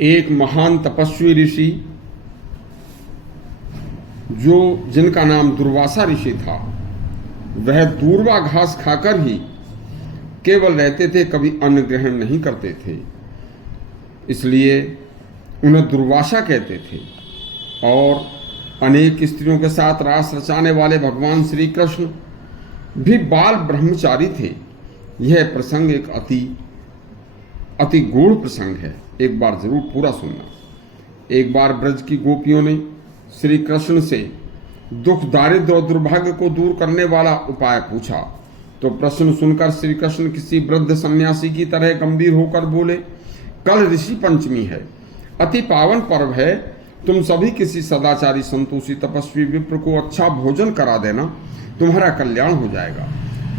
एक महान तपस्वी ऋषि जिनका नाम दुर्वासा ऋषि था, वह दूर्वा घास खाकर ही केवल रहते थे, कभी अन्न ग्रहण नहीं करते थे, इसलिए उन्हें दुर्वासा कहते थे। और अनेक स्त्रियों के साथ रास रचाने वाले भगवान श्री कृष्ण भी बाल ब्रह्मचारी थे। यह प्रसंग एक अति गूढ़ प्रसंग है, एक बार जरूर पूरा सुनना। एक बार ब्रज की गोपियों ने श्री कृष्ण से दुख, दारिद्र और दुर्भाग्य को दूर करने वाला उपाय पूछा, तो प्रश्न सुनकर श्री कृष्ण किसी वृद्ध सन्यासी की तरह गंभीर होकर बोले, कल ऋषि पंचमी है, अति पावन पर्व है, तुम सभी किसी सदाचारी संतोषी तपस्वी विप्र को अच्छा भोजन करा देना, तुम्हारा कल्याण हो जाएगा।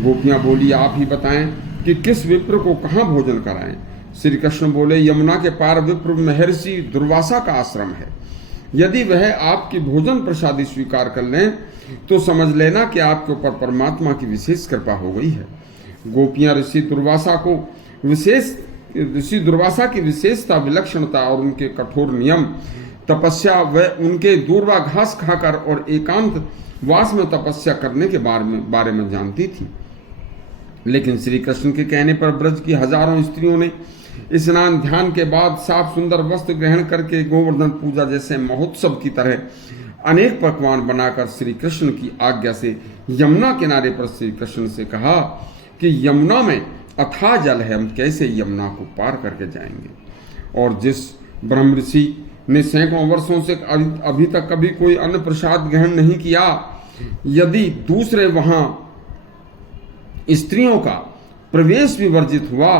गोपियां बोली, आप ही बताएं कि किस विप्र को कहाँ भोजन कराएं। श्री कृष्ण बोले, यमुना के पार विप्र महर्षि दुर्वासा का आश्रम है, यदि वह आपकी भोजन प्रसादी स्वीकार कर लें तो समझ लेना कि आपके ऊपर परमात्मा की विशेष कृपा हो गई है। गोपियां ऋषि दुर्वासा की विशेषता, विलक्षणता और उनके कठोर नियम, तपस्या व उनके दूर्वा घास खाकर और एकांत वास में तपस्या करने के बारे में जानती थी। लेकिन श्री कृष्ण के कहने पर ब्रज की हजारों स्त्रियों ने स्नान ध्यान के बाद साफ सुंदर वस्त्र ग्रहण करके गोवर्धन पूजा जैसे महोत्सव की तरह अनेक पकवान बनाकर श्री कृष्ण की आज्ञा से यमुना किनारे पर श्री कृष्ण से कहा कि यमुना में अथाह जल है, हम कैसे यमुना को पार करके जाएंगे। और जिस ब्रह्म ऋषि ने सैकड़ों वर्षों से अभी तक कभी कोई अन्न प्रसाद ग्रहण नहीं किया, यदि दूसरे वहां स्त्रियों का प्रवेश भी वर्जित हुआ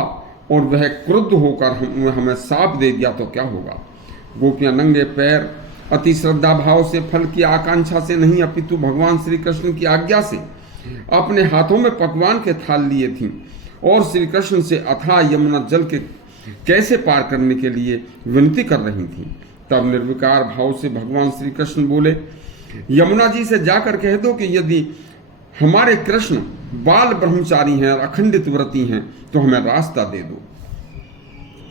और वह क्रुद्ध होकर हमें शाप दे दिया तो क्या होगा। गोपियां नंगे पैर अति श्रद्धा भाव से, फल की आकांक्षा से नहीं अपितु भगवान श्री कृष्ण की आज्ञा से अपने हाथों में पकवान के थाल लिए थीं और श्री कृष्ण से अथाह यमुना जल के कैसे पार करने के लिए विनती कर रही थीं। तब निर्विकार भाव से भगवान श्री कृष्ण बोले, यमुना जी से जाकर कह दो कि यदि हमारे कृष्ण बाल ब्रह्मचारी हैं और अखंडित व्रती हैं तो हमें रास्ता दे दो,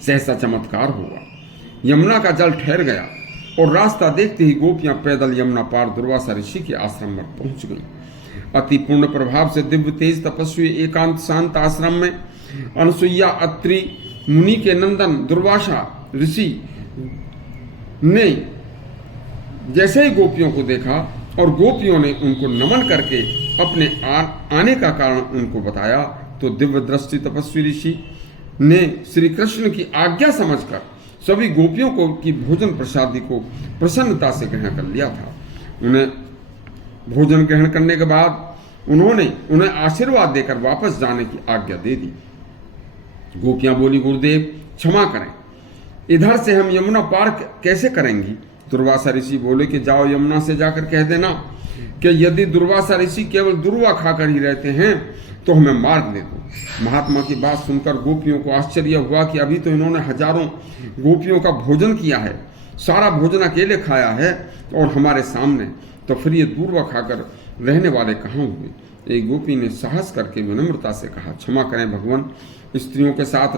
सहसा चमत्कार होगा। यमुना का जल ठहर गया और रास्ता देखते ही गोपियां पैदल यमुना पार दुर्वासा ऋषि के आश्रम में पहुंच गईं। अति पूर्ण प्रभाव से दिव्य तेज तपस्वी एकांत शांत आश्रम में अनसुईया अत्रि मुनि के नंदन दुर्वासा ऋषि ने जैसे ही गोपियों को देखा और गोपियों ने उनको नमन करके अपने आने का कारण उनको बताया, तो दिव्य दृष्टि तपस्वी ऋषि ने श्री कृष्ण की आज्ञा समझकर सभी गोपियों को की भोजन प्रसादी को प्रसन्नता से ग्रहण कर लिया था। उन्हें भोजन ग्रहण करने के बाद उन्होंने उन्हें आशीर्वाद देकर वापस जाने की आज्ञा दे दी। गोपियां बोली, गुरुदेव क्षमा करें, इधर से हम यमुना पार कैसे करेंगी। दुर्वासा ऋषि बोले कि जाओ यमुना से जाकर कह देना कि यदि दुर्वासा ऋषि केवल दुर्वा खाकर ही रहते हैं तो हमें मार्ग दे दो। महात्मा की बात सुनकर गोपियों को आश्चर्य हुआ कि अभी तो इन्होंने हजारों गोपियों का भोजन किया है, सारा भोजन अकेले खाया है और हमारे सामने, तो फिर ये दूर्वा खाकर रहने वाले कहाँ हुए। एक गोपी ने साहस करके विनम्रता से कहा, क्षमा करें भगवान, स्त्रियों के साथ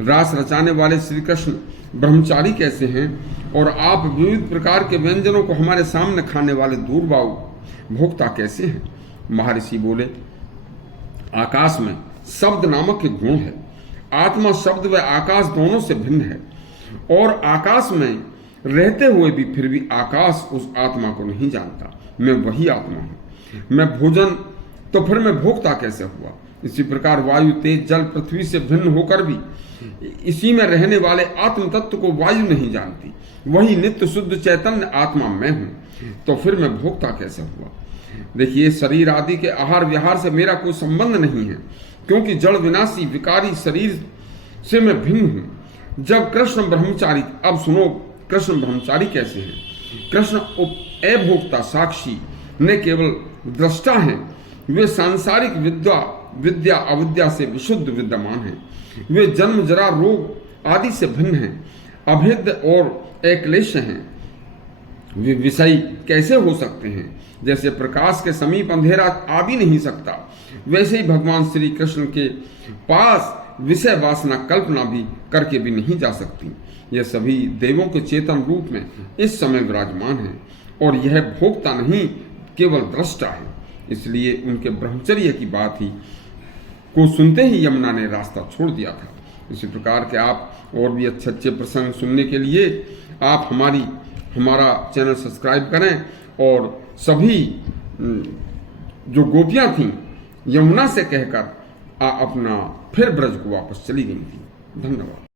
रास रचाने वाले श्री कृष्ण ब्रह्मचारी कैसे हैं और आप विविध प्रकार के व्यंजनों को हमारे सामने खाने वाले दूर्वा भोक्ता कैसे हैं। महर्षि बोले, आकाश में शब्द नामक एक गुण है, आत्मा शब्द व आकाश दोनों से भिन्न है और आकाश में रहते हुए भी फिर भी आकाश उस आत्मा को नहीं जानता। मैं वही आत्मा हूँ, मैं भोजन तो फिर मैं भोक्ता कैसे हुआ। इसी प्रकार वायु, तेज, जल पृथ्वी से भिन्न होकर भी इसी में रहने वाले आत्म तत्व को वायु नहीं जानती। वही नित्य शुद्ध चैतन्य आत्मा मैं हूँ, तो फिर मैं भोक्ता कैसे हुआ। देखिए, शरीर आदि के आहार विहार से मेरा कोई संबंध नहीं है, क्योंकि जड़ विनाशी विकारी शरीर से मैं भिन्न हूँ। जब कृष्ण ब्रह्मचारी, अब सुनो कृष्ण ब्रह्मचारी कैसे हैं। कृष्ण अभोक्ता साक्षी ने केवल दृष्टा हैं, वे सांसारिक विद्या अविद्या से विशुद्ध विद्यमान हैं। वे जन्म जरा रोग आदि से भिन्न हैं, अभेद और अक्लेश हैं। वे विषयी कैसे हो सकते हैं। जैसे प्रकाश के समीप अंधेरा आ भी नहीं सकता, वैसे ही भगवान श्री कृष्ण के पास विषय वासना कल्पना भी करके भी नहीं जा सकती। यह सभी देवों के चेतन रूप में इस समय विराजमान है और यह भोक्ता नहीं केवल दृष्टा है। इसलिए उनके ब्रह्मचर्य की बात ही को सुनते ही यमुना ने रास्ता छोड़ दिया था। इसी प्रकार के आप और भी अच्छे अच्छे प्रसंग सुनने के लिए आप हमारा चैनल सब्सक्राइब करें। और सभी जो गोपियां थीं यमुना से कहकर अपना फिर ब्रज को वापस चली गई थी। धन्यवाद।